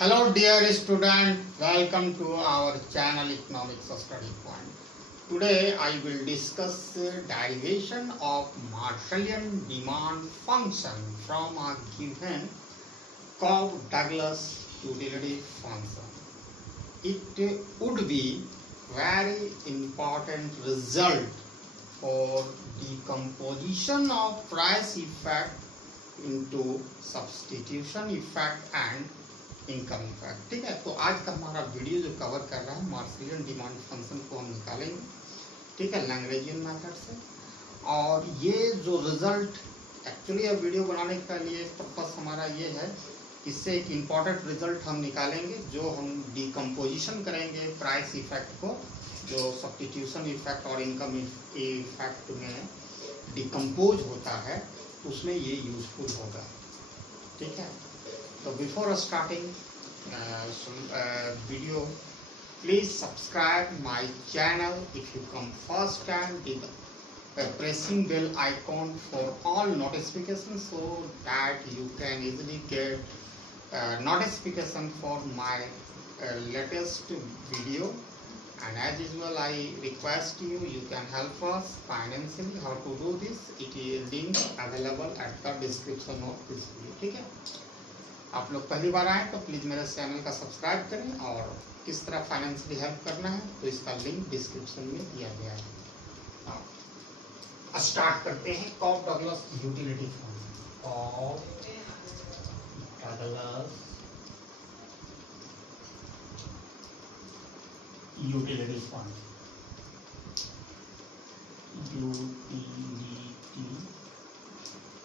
Hello dear student, welcome to our channel Economics Study Point. Today I will discuss derivation of Marshallian demand function from a given Cobb-Douglas utility function. It would be very important result for decomposition of price effect into substitution effect and income effect. ठीक है, तो आज का हमारा video जो cover कर रहा है मार्शलियन डिमांड फंक्शन को हम निकालेंगे, ठीक है, लैग्रेंजियन मेथड से। और ये जो रिजल्ट एक्चुअली ये वीडियो बनाने का लिए पर्पस हमारा ये है, इससे एक इम्पॉर्टेंट रिजल्ट हम निकालेंगे जो हम डिकम्पोजिशन करेंगे प्राइस इफेक्ट को, जो सब्स्टिट्यूशन इफेक्ट और इनकम इफेक्ट में डिकम्पोज होता है, उसमें ये यूजफुल होगा। ठीक है, so before starting video, please subscribe my channel if you come first time with pressing bell icon for all notifications so that you can easily get notification for my latest video. And as usual, I request you can help us financially how to do this. It is link available at the description of this video. ठीक है, आप लोग पहली बार आए तो please मेरे channel का subscribe करें, और किस तरह फाइनेंशियली हेल्प करना है तो इसका लिंक डिस्क्रिप्शन में दिया गया है। अब स्टार्ट करते हैं Cobb-Douglas utility function. Cobb-Douglas utility function, utility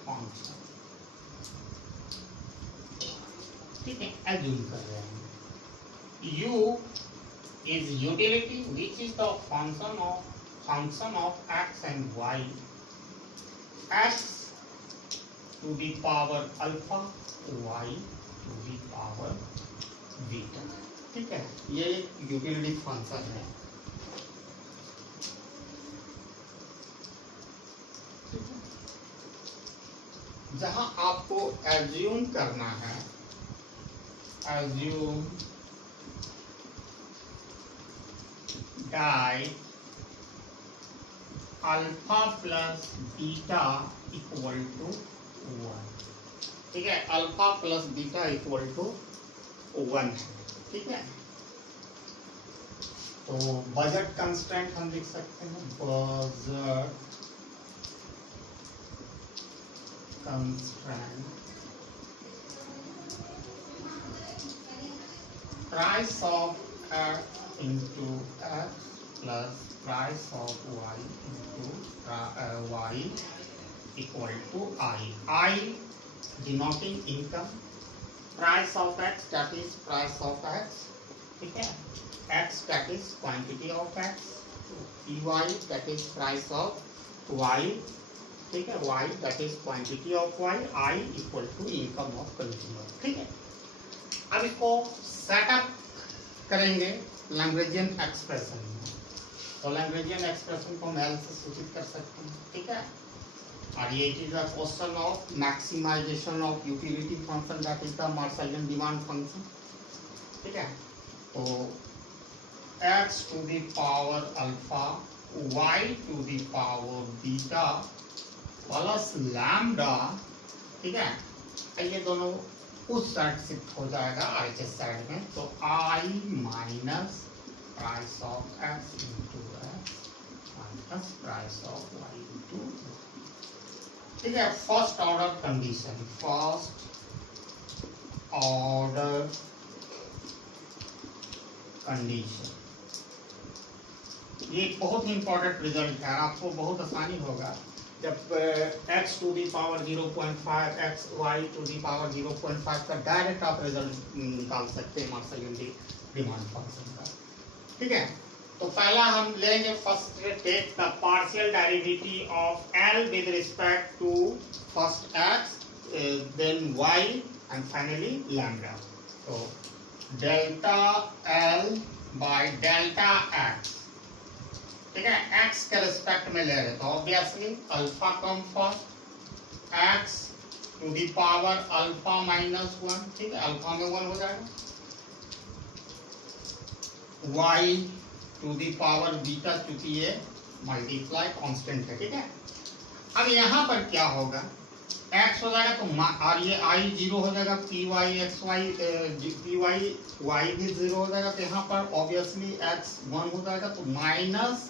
function, ठीक है, एज्यूम कर रहे हैं u is utility which is the function of x and y, x to the power alpha, y to the power beta। ठीक है, ये यूटिलिटी फंक्शन है। जहां आपको एज्यूम करना है, assume that alpha plus beta equal to 1। ठीक है, alpha plus beta equal to 1 है। ठीक है, तो बजट कंस्ट्रेंट हम लिख सकते हैं, budget constraint price of x into x plus price of y into y equal to I denoting income, price of x that is price of x, ठीक है, x that is quantity of x, y that is price of y, ठीक है, y that is quantity of y, I equal to income of consumer। ठीक है, अब इसको setup करेंगे Lagrangian expression में, तो लैग्रेंजियन एक्सप्रेशन को हम L से सूचित कर सकते हैं। ठीक है, और ये it is a question of maximization of utility function that is the Marshallian demand function. ठीक है, तो x to the power alpha, y to the power beta plus lambda, ठीक है, ये दोनों उस साइड शिफ्ट हो जाएगा RHS साइड में, तो I minus price of x into x minus price of y into. ठीक है, first order condition, first order condition, ये बहुत ही इंपॉर्टेंट रिजल्ट है, आपको बहुत आसानी होगा जब x to the power 0.5 x y to the power 0.5 का डायरेक्ट आप रिजल्ट निकाल सकते हैं मार्शलियन डिमांड फंक्शन का। ठीक है, तो पहला हम लेंगे, first take the partial derivative of L with respect to first x, then y and finally lambda. तो delta L by delta x, ठीक है, x के रिस्पेक्ट में ले रहे तो obviously alpha come first, x to the power alpha minus 1, ठीक है, अल्फा में 1 हो जाएगा, y to the power beta, चूंकि ये मल्टीप्लाई कांस्टेंट है, ठीक है। अब यहाँ पर क्या होगा, x हो जाएगा तो और ये i जीरो हो जाएगा, P Y X Y P Y Y भी जीरो हो जाएगा, तो यहाँ पर ऑब्वियसली x 1 हो जाएगा, तो माइनस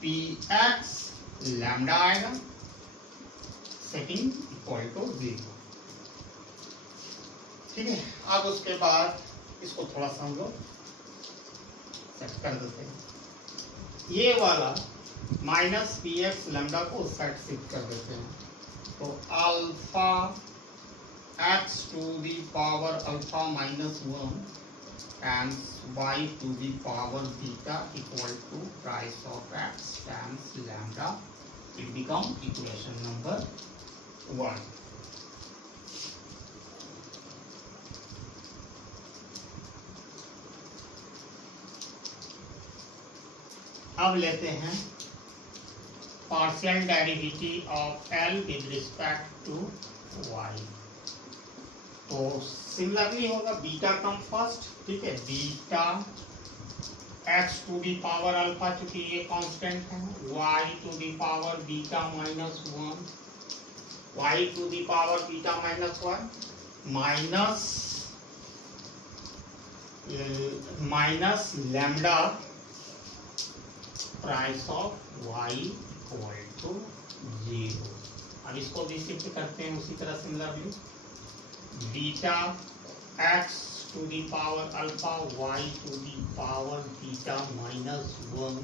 पी एक्स लैम्डा आएगा, सेटिंग इक्वल टू 0, ठीक है। अब उसके बाद इसको थोड़ा सा हम लोग सेट कर देते हैं, ये वाला माइनस पी एक्स लैम्डा को सेट शिफ्ट कर देते हैं, तो alpha X to the power alpha minus 1 times Y to the power beta equal to price of X times lambda, it become equation number 1। अब लेते हैं partial derivative of L with respect to y, तो similarly होगा beta come first, ठीक है, beta x to the power alpha, चूंकि ये constant है, y to the power beta minus 1, y to the power beta minus 1 minus lambda price of y equal to 0। अब इसको भी शिफ्ट करते हैं उसी तरह similarly, beta x to the power alpha y to the power beta minus 1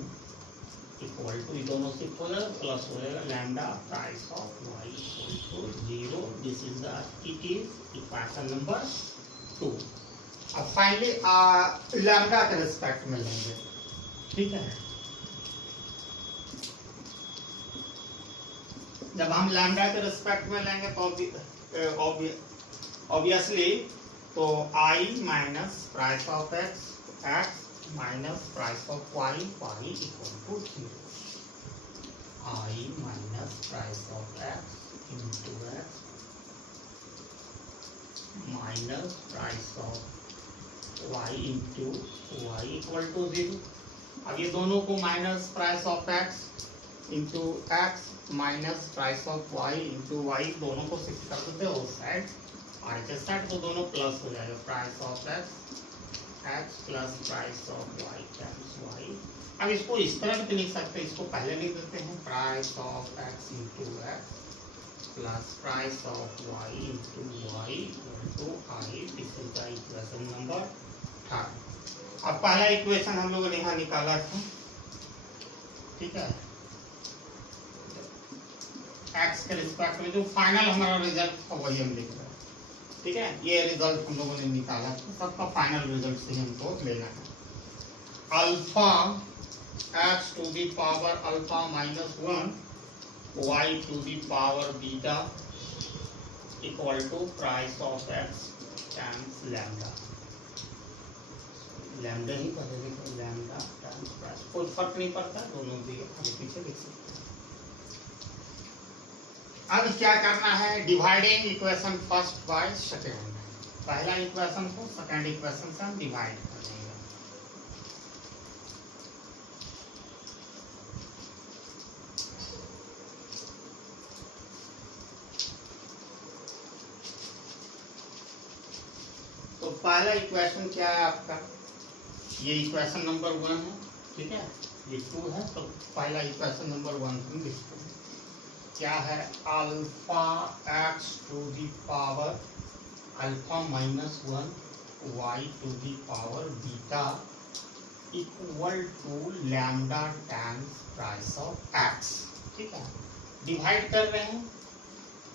equal to, दोनों shift हो जाएगा, प्लस हो जाएगा lambda price of y equal to 0। This is the it is equation number 2। अब फाइनली लैम्डा के respect में लेंगे, ठीक है। जब हम लैम्डा के रिस्पेक्ट में लेंगे तो ऑब्वियसली तो i minus price of x, x minus price of y, y equal to 0, i minus price of x into x minus price of y into y equal to 0। अब ये दोनों को minus price of x into x minus price of y into Y, दोनों को shift कर देते हैं उस साइड, और इस साइड तो दोनों प्लस हो जाएगा, price of x plus price of y times y। अब इसको इस तरह भी लिख सकते हैं, इसको पहले लिख देते हैं, price of x into x plus price of y into y equal to i। This is the equation number 3। अब पहला इक्वेशन हम लोगों ने यहाँ निकाला था, ठीक है, x के रिस्पेक्ट में जो फाइनल हमारा रिजल्ट था वही हम लिख रहे हैं, ठीक है। ये रिजल्ट हम लोगों ने निकाला था, सबका फाइनल रिजल्ट से हमको लेना है। Alpha x to the power alpha minus 1 y to the power beta equal to price of x times lambda, lambda ही पहले लैम्डा टाइम्स प्राइस, कोई फर्क नहीं पड़ता, दोनों भी आगे पीछे लिख सकते हैं। अब क्या करना है, dividing equation first by second, पहला इक्वेशन को सेकेंड इक्वेशन से हम डिवाइड कर देंगे। तो पहला इक्वेशन क्या है आपका, ये इक्वेशन नंबर 1 है, ठीक है, ये 2 है, तो पहला इक्वेशन नंबर 1 हम लिखते हैं, क्या है, alpha X to the power alpha minus 1 Y to the power beta equal to lambda times price of X, ठीक है। डिवाइड कर रहे हैं,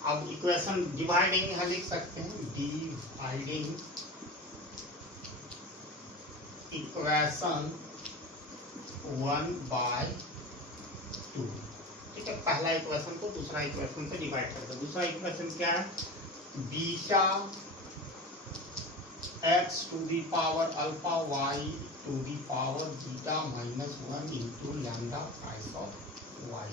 अब इक्वेशन डिवाइडिंग यहाँ लिख सकते हैं, डिवाइडिंग इक्वेशन 1/2, ठीक है। पहला इक्वेशन को दूसरा इक्वेशन से डिवाइड कर दो। दूसरा इक्वेशन क्या है, beta X to the power alpha Y to the power beta minus 1 into lambda price of Y.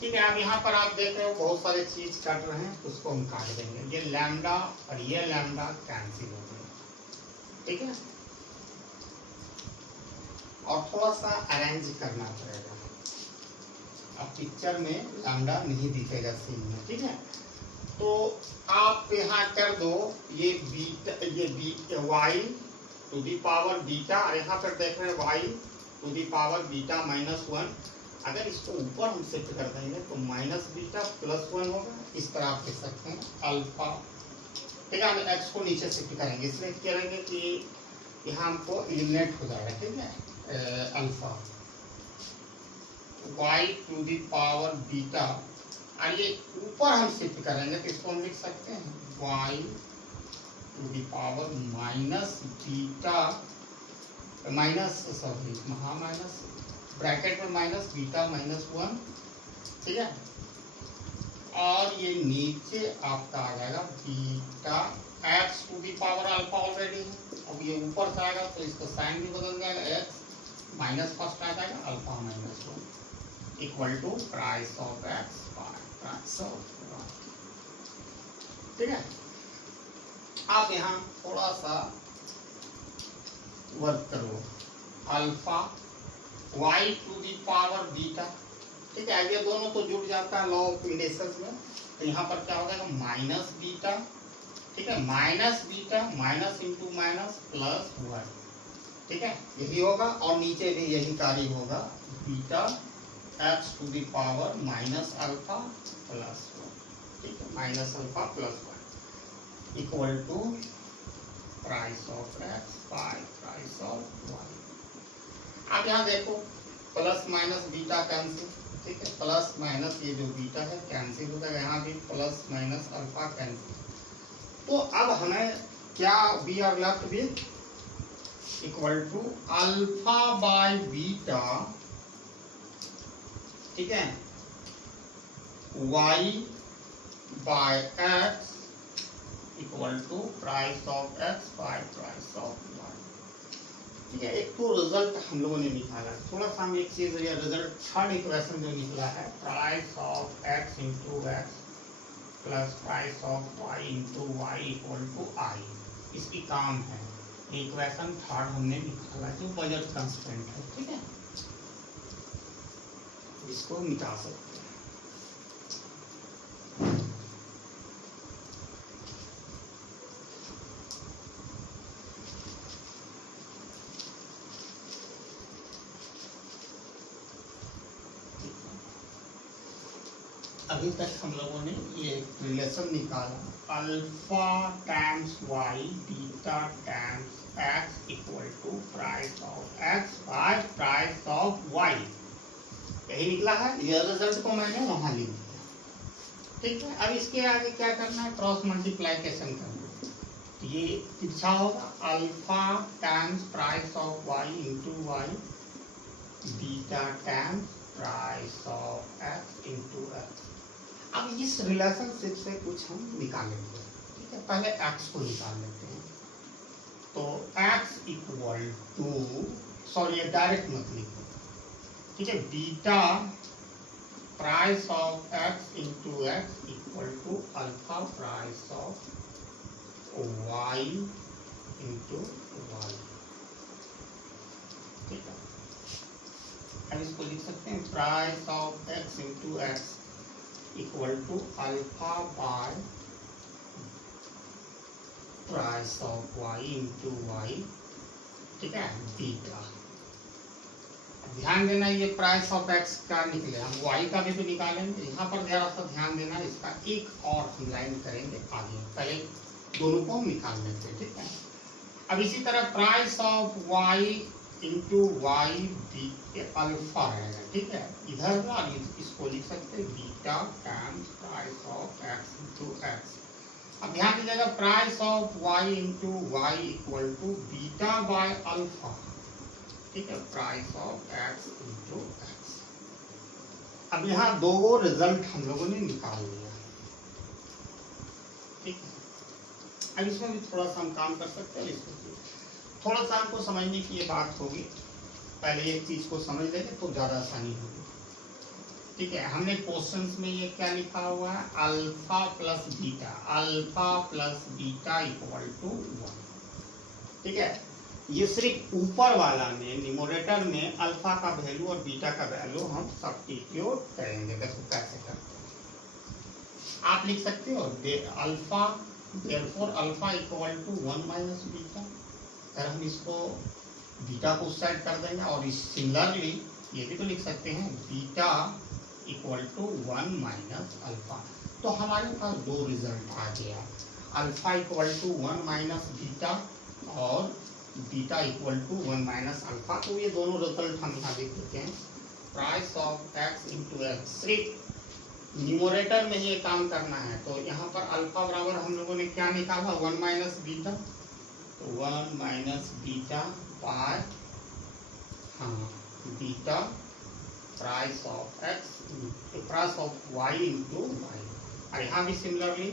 ठीक है। अब यहाँ पर आप देख रहे हो बहुत सारे चीज काट रहे हैं, उसको हम काट देंगे। ये लैम्डा और ये लैम्डा कैंसिल हो गए, ठीक है। और थोड़ा सा अरेंज करना पड़ेगा। अब पिक्चर में लैम्डा नहीं दिखेगा सीन में, ठीक है। तो आप यहाँ कर दो ये बीटा, ये Y to the power beta, और यहाँ पर देख रहे हैं Y to the power beta -1। अगर इसको ऊपर हम शिफ्ट कर देंगे तो माइनस बीटा +1 होगा। इस तरह आप लिख सकते हैं अल्फा, ठीक है। हम एक्स को नीचे शिफ्ट करेंगे, इसलिए करेंगे कि यहाँ हमको एलिमिनेट हो जाएगा, ठीक है। Alpha y to the power beta, और ये ऊपर हम शिफ्ट करेंगे तो इसको हम लिख सकते हैं y to the power minus beta minus bracket में माइनस बीटा -1, ठीक है। और ये नीचे आपका आ जाएगा beta x to the power alpha already है। अब ये ऊपर से आएगा तो इसका साइन भी बदल जाएगा, x माइनस फर्स्ट आ जाएगा alpha -1 equal to price of x by price of y, ठीक है। आप यहाँ थोड़ा सा वर्क करो, alpha y to the power beta, ठीक है। ये दोनों तो जुड़ जाता है लॉ ऑफ इंडिसेस में, तो यहाँ पर क्या हो जाएगा माइनस बीटा, ठीक है। Minus beta minus into minus +1, ठीक है, यही होगा। और नीचे भी यही कार्य होगा, beta x to the power minus alpha +1, ठीक है, minus alpha +1 equal to price of x by price of y। आप यहाँ देखो प्लस माइनस बीटा कैंसिल, ठीक है, प्लस माइनस ये जो बीटा है कैंसिल हो जाएगा, यहाँ भी प्लस माइनस अल्फा कैंसिल। तो अब हमें क्या be are left with equal to alpha by beta, ठीक है, y by x equal to price of x by price of y, ठीक है। एक तो रिजल्ट हम लोगों ने निकाला, थोड़ा सा हम एक चीज, ये रिजल्ट थर्ड इक्वेशन जो निकला है price of x into x plus price of y into y equal to i, इसकी काम है। इक्वेशन थर्ड हमने निकाला जो बजट कंस्टेंट है, ठीक है, इसको निकाल सकते हैं। अभी तक हम लोगों ने ये रिलेशन निकाला alpha times y beta times x equal to price of x by price of y, यही निकला है। ये रिजल्ट को मैंने वहां लिख दिया, ठीक है। अब इसके आगे क्या करना है, क्रॉस मल्टीप्लिकेशन करना है। तो ये पीछा होगा alpha times price of y into y beta times price of x into x। अब इस रिलेशनशिप से कुछ हम निकालेंगे, ठीक है। पहले x को निकाल लेते हैं, तो x equal to, sorry direct मत लिखो, ठीक है, beta price of x into x equal to alpha price of y into y, ठीक है। अब इसको लिख सकते हैं price of x into x equal to alpha by price of y into y, ठीक है, बीटा। ध्यान देना ये प्राइस ऑफ x का निकले, हम y का भी तो निकालेंगे। यहाँ पर जरा सा ध्यान देना, इसका एक और हम लाइन करेंगे आगे, पहले दोनों को हम निकाल लेते हैं, ठीक है। अब इसी तरह price of y into Y alpha रहेगा, ठीक है, इधर ना इसको लिख सकते हैं beta times price of x into x। अब ध्यान दीजिएगा price of y into Y equal to beta by alpha, ठीक है, price of x into x। अब यहाँ दो रिजल्ट हम लोगों ने निकाल लिया, ठीक है। अब इसमें भी थोड़ा सा हम काम कर सकते हैं, इसको थोड़ा सा आपको समझने की ये बात होगी, पहले एक चीज को समझ लेंगे तो ज्यादा आसानी होगी। ठीक है, हमने क्वेश्चंस में ये क्या लिखा हुआ है, alpha plus beta, alpha plus beta equal to 1। ठीक है, ये सिर्फ ऊपर वाला में न्यूमरेटर में अल्फा का वैल्यू और बीटा का वैल्यू हम सब्स्टिट्यूट करेंगे। देखो कैसे करते हैं, आप लिख सकते हो alpha, therefore alpha equal to 1 minus beta. अगर हम इसको बीटा को उस साइड कर देंगे, और इस सिमिलरली ये भी तो लिख सकते हैं beta equal to 1 minus alpha. तो हमारे पास दो रिजल्ट आ गया, alpha equal to 1 minus beta और beta equal to 1 minus alpha. तो ये दोनों रिजल्ट हम यहाँ देख लेते हैं। Price of X into X, सिर्फ न्यूमरेटर में ये काम करना है। तो यहाँ पर अल्फा बराबर हम लोगों ने क्या निकाला, 1 माइनस बीटा, तो 1 minus beta by beta price of X, price of Y into Y. और यहाँ भी सिमिलरली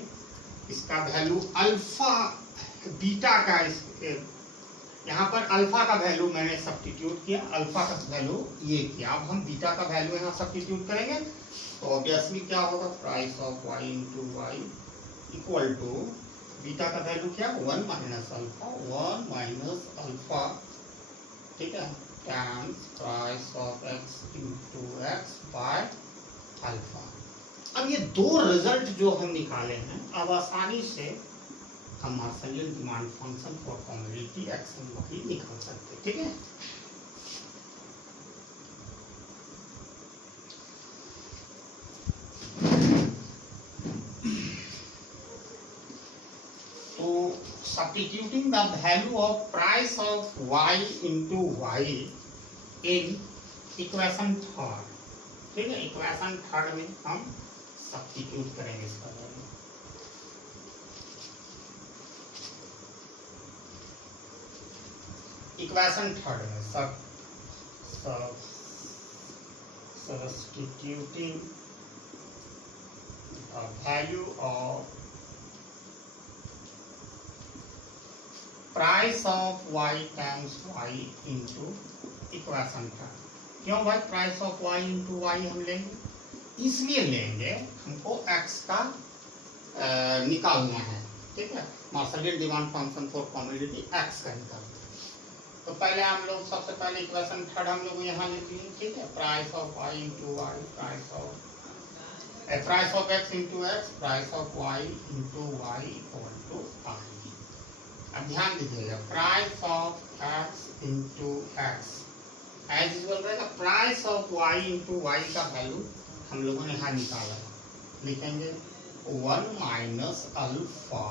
इसका वैल्यू अल्फा बीटा का, यहाँ पर अल्फा का वैल्यू मैंने सब्स्टिट्यूट किया, अल्फा का वैल्यू ये किया। अब हम बीटा का वैल्यू यहाँ सब्स्टिट्यूट करेंगे, तो ऑब्वियसली क्या होगा, price of Y into Y equal to beta का वैल्यू क्या, 1 माइनस अल्फा, 1 माइनस अल्फा। ठीक है, times price of X into X by alpha. अब ये दो रिजल्ट जो हम निकाले हैं, अब आसानी से हम Marshallian demand function for community action भी निकाल सकते हैं। ठीक है, substituting the value of price of y into y in equation third. ठीक है, इक्वेशन थर्ड में हम सब्स्टिट्यूट करेंगे इसका वैल्यू। इक्वेशन थर्ड में substituting the value of price of y times y into equation का। क्यों भाई price of y into Y हम लेंगे, इसलिए लेंगे हमको x का निकालना है। ठीक है, Marshallian demand function for community x का निकालना है। तो पहले हम लोग सबसे पहले इक्वेशन थर्ड हम लोग यहाँ लिख लिए। ठीक है, price of y into Y, price of x into X, price of y into Y equal to I. अब ध्यान दीजिएगा, price of X into X as usual रहेगा, price of Y into Y का वैल्यू हम लोगों ने यहाँ निकाला, लिखेंगे 1 minus alpha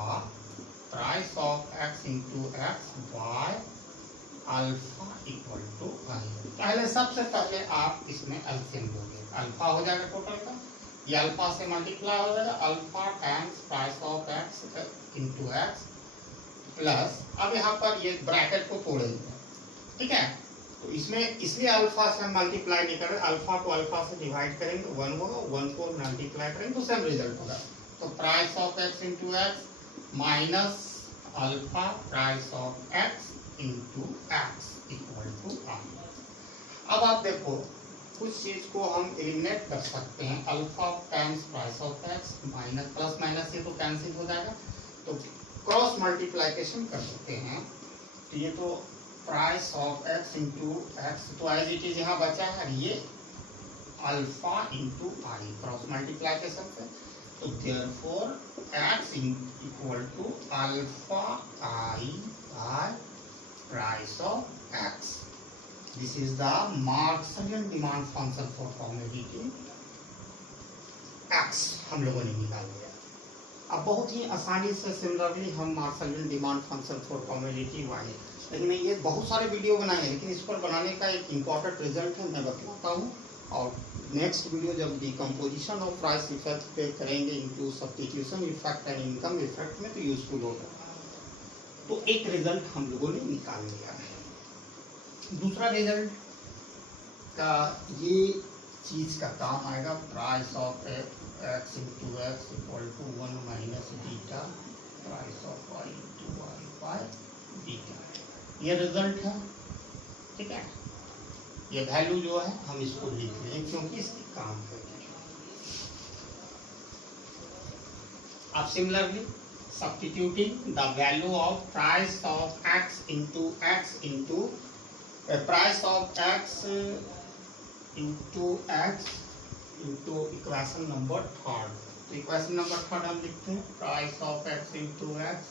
price of X into X by alpha equal to I. पहले सबसे पहले आप इसमें एलसीएम लोगे, अल्फा हो जाएगा टोटल का, ये अल्फा से मल्टीप्लाई हो जाएगा, alpha times price of X into X plus, अब यहाँ पर ये ब्रैकेट को तोड़ेंगे। ठीक है, तो इसमें इसलिए अल्फा से हम मल्टीप्लाई नहीं करें, अल्फा को अल्फा से डिवाइड करेंगे 1 होगा, 1 को मल्टीप्लाई करेंगे तो सेम रिजल्ट होगा। तो price of X into X minus alpha price of X into X equal to I. अब आप देखो कुछ चीज को हम एलिमिनेट कर सकते हैं, alpha times price of x minus plus minus ये तो कैंसिल हो जाएगा, तो क्रॉस मल्टीप्लिकेशन कर सकते हैं। तो ये तो price of X into X, तो एज इट इज यहाँ बचा है, ये alpha into I cross multiplication से, तो therefore X equal to alpha I by price of X. This is the Marshallian demand function for community X हम लोगों ने निकाल लिया। अब बहुत ही आसानी से सिमिलरली हम Marshallian demand function for community Y, लेकिन ये बहुत सारे वीडियो बनाए हैं, लेकिन इस पर बनाने का एक इम्पॉर्टेंट रिजल्ट है मैं बतलाता हूँ। और नेक्स्ट वीडियो जब डिकम्पोजिशन ऑफ प्राइस इफेक्ट पे करेंगे into substitution effect and income effect में, तो यूजफुल होगा। तो एक रिजल्ट हम लोगों ने निकाल लिया है। दूसरा रिजल्ट का ये चीज का काम आएगा, price of X into X equal to 1 minus beta price of Y into Y by beta, ये रिजल्ट है। ठीक है, ये वैल्यू जो है हम इसको लिख लें क्योंकि इसके काम करेंगे। अब similarly substituting the value of price of x into price of x into equation number third. तो इक्वेशन नंबर थर्ड हम लिखते हैं price of x into X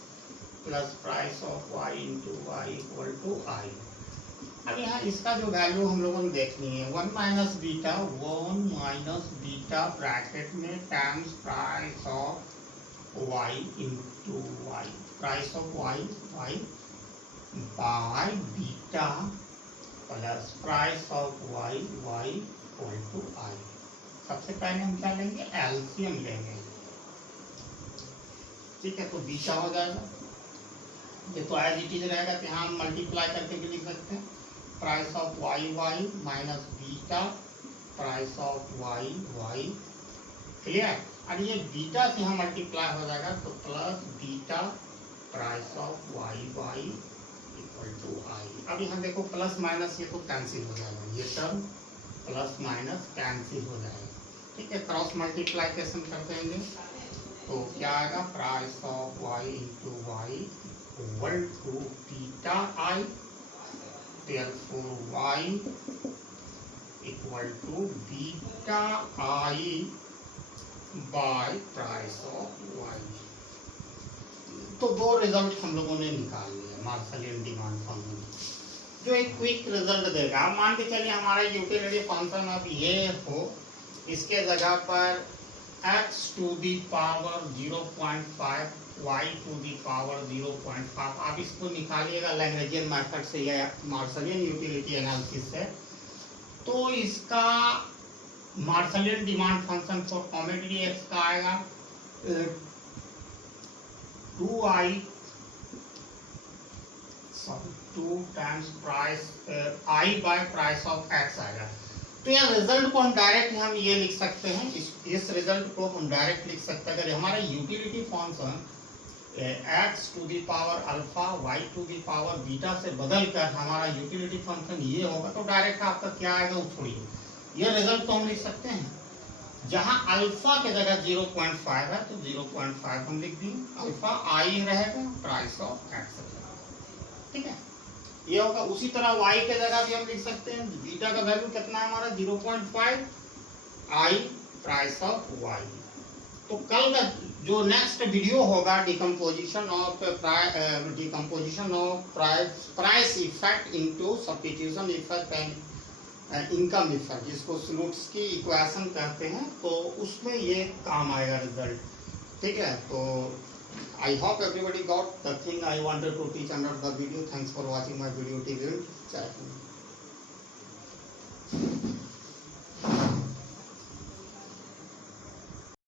plus price of y into Y equal to I. अब यहाँ इसका जो value हम लोगों ने देखनी है 1 माइनस बीटा ब्रैकेट में times price of y into Y, price of y by beta plus price of y equal to I. सबसे पहले हम क्या लेंगे, एलसीएम लेंगे, ठीक है। तो बीटा हो जाएगा, ये तो एज इट इज रहेगा, तो यहाँ हम मल्टीप्लाई करके भी लिख सकते हैं price of Y minus beta price of Y, clear. और ये बीटा से यहाँ मल्टीप्लाई हो जाएगा तो plus beta price of Y equal to I. अब यहाँ देखो प्लस माइनस ये तो कैंसिल हो जाएगा, ये टर्म प्लस माइनस कैंसिल हो जाएगा, ठीक है। क्रॉस मल्टीप्लाइकेशन कर देंगे तो क्या आएगा, price of Y into Y equal to beta I, therefore y equal to beta I by price of y। तो दो रिजल्ट हम लोगों ने निकाल लिया मार्शलियन डिमांड फंक्शन, जो एक क्विक रिजल्ट देगा। आप मान के चलिए हमारा यूटिलिटी फंक्शन अब ये हो, इसके जगह पर x to the power 0.5 y to the power 0.5। आप इसको निकालिएगा लैग्रेंजियन मेथड से या मार्शलियन यूटिलिटी एनालिसिस से, तो इसका Marshallian demand function for comedy X का आएगा 2 times price I by price of X आएगा। तो यहाँ रिजल्ट को हम डायरेक्ट हम ये लिख सकते हैं, इस रिजल्ट को हम डायरेक्ट लिख सकते हैं। अगर हमारा utility function x to the power alpha y to the power beta से बदल कर हमारा यूटिलिटी फंक्शन ये होगा, तो डायरेक्ट आपका क्या आएगा वो छोड़िए, ये रिजल्ट तो हम लिख सकते हैं। जहां अल्फा के जगह 0.5 है तो 0.5 हम लिख दिए, अल्फा i रहेगा प्राइस ऑफ x, ठीक है, ये होगा। उसी तरह y के जगह भी हम लिख सकते हैं, बीटा का वैल्यू कितना है हमारा 0.5 i प्राइस ऑफ y। तो कल का जो नेक्स्ट वीडियो होगा decomposition of price effect into substitution effect and income effect, जिसको स्लूट्स की इक्वेशन कहते हैं, तो उसमें ये काम आएगा रिजल्ट, ठीक है। तो I hope everybody got the thing I wanted to teach under the video. Thanks for watching my video till end.